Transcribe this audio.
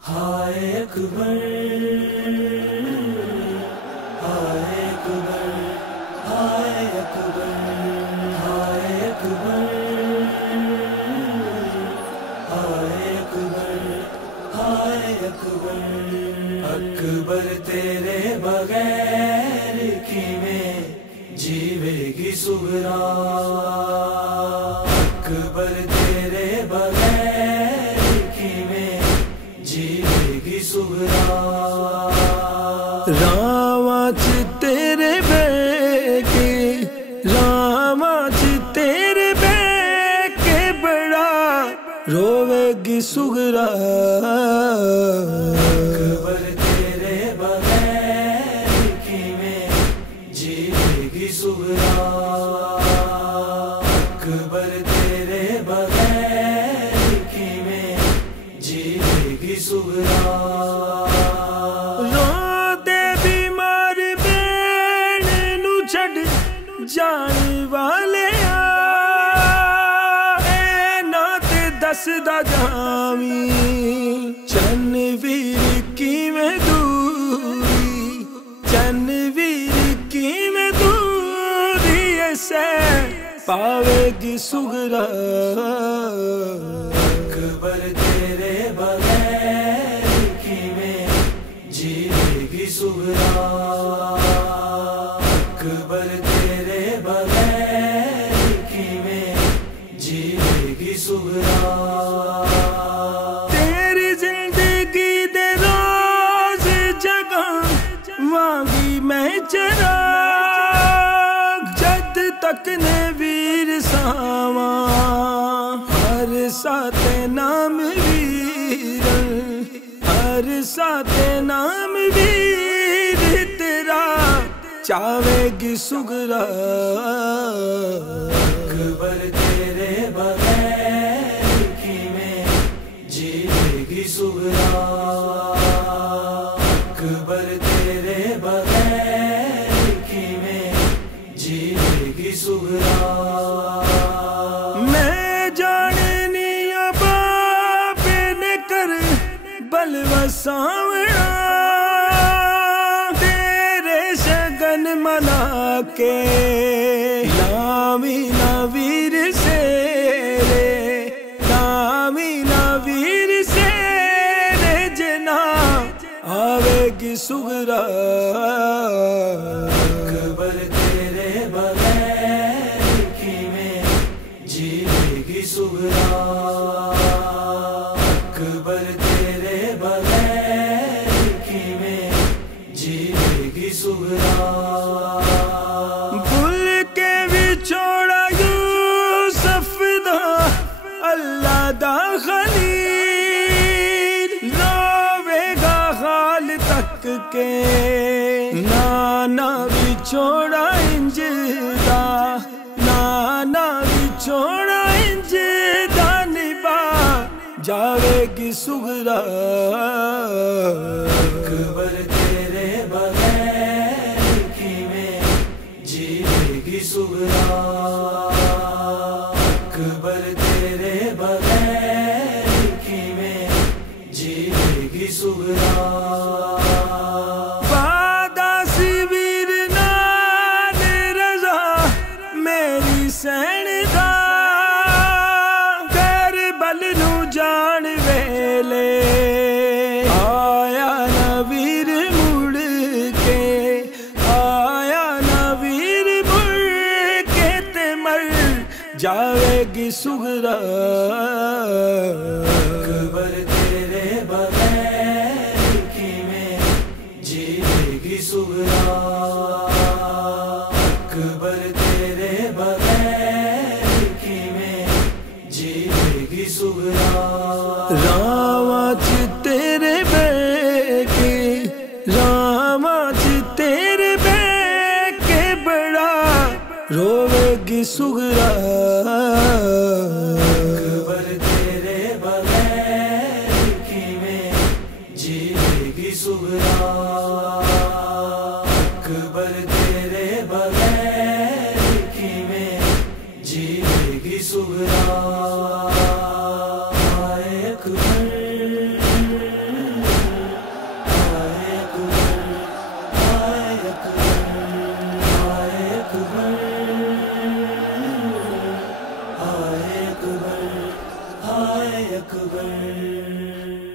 ہائے اکبر ہائے اکبر ہائے اکبر ہائے اکبر ہائے اکبر ہائے اکبر اکبر تیرے بغیر کیویں جیوے گی صغرا اکبر تیرے بغیر کیویں جیوے گی صغرا راواں چ تیرے بے کے راواں چ تیرے بے کے بڑا روے گی صغرا اکبر تیرے بغیر کیویں جیوے گی صغرا اکبر تیرے بغیر کیویں جیوے گی صغرا جان والے نات دسدا جاویں چن ویر کیویں دوری چن ویر کیویں دوری ایسے پاوے گی صغرا اکبر تیرے بغیر کیویں جیوے گی صغرا اکبر تیرے بغیر کیویں جیوے گی صغرا تیری زندگی دے روز جگہ وانگی میں چراغ جد تک نے ویر ساواں ہر ساتھ نام ویرن ہر ساتھ نام ویر تیرا چاوے گی صغرا اکبر تیرے بغیر کیویں جیوے گی صغرا اکبر تیرے بغیر کیویں جیوے گی صغرا میں جاننی باپ نے کر بلوہ ساونا منا کے نامی نویر سے نامی نویر سے جنا آوے گی صغرا اکبر تیرے بغیر کیویں جیوے گی صغرا اکبر تیرے بغیر کیویں جیوے گی صغرا بھول کے بھی چھوڑا یوسف دا اللہ دا خلیل روے گا حال تک کے نانا بھی چھوڑا انج دا نانا بھی چھوڑا انج دا نبا جاوے گی صغرا اکبر تیرے بغیر کیویں جیوے گی صغرا اکبر تیرے بغیر کیویں جیوے گی صغرا وعدہ سی ویر نال رضا میری سین دا کربل نو جان ویلے آیا نہ ویر مڑ کے آیا نہ ویر مڑ کے تے مر جاوے گی صغرا اکبر تیرے بغیر کیویں جیوے گی صغرا اکبر تیرے بغیر کیویں جیوے گی صغرا راواں چ تیرے بے کے راواں چ تیرے بے کے بڑا روے گی صغرا اکبر تیرے بغیر کیویں جیوے گی صغرا اکبر تیرے بغیر کیویں جیوے گی صغرا آئے اکبر آئے اکبر آئے اکبر آئے اکبر آئے اکبر آئے اکبر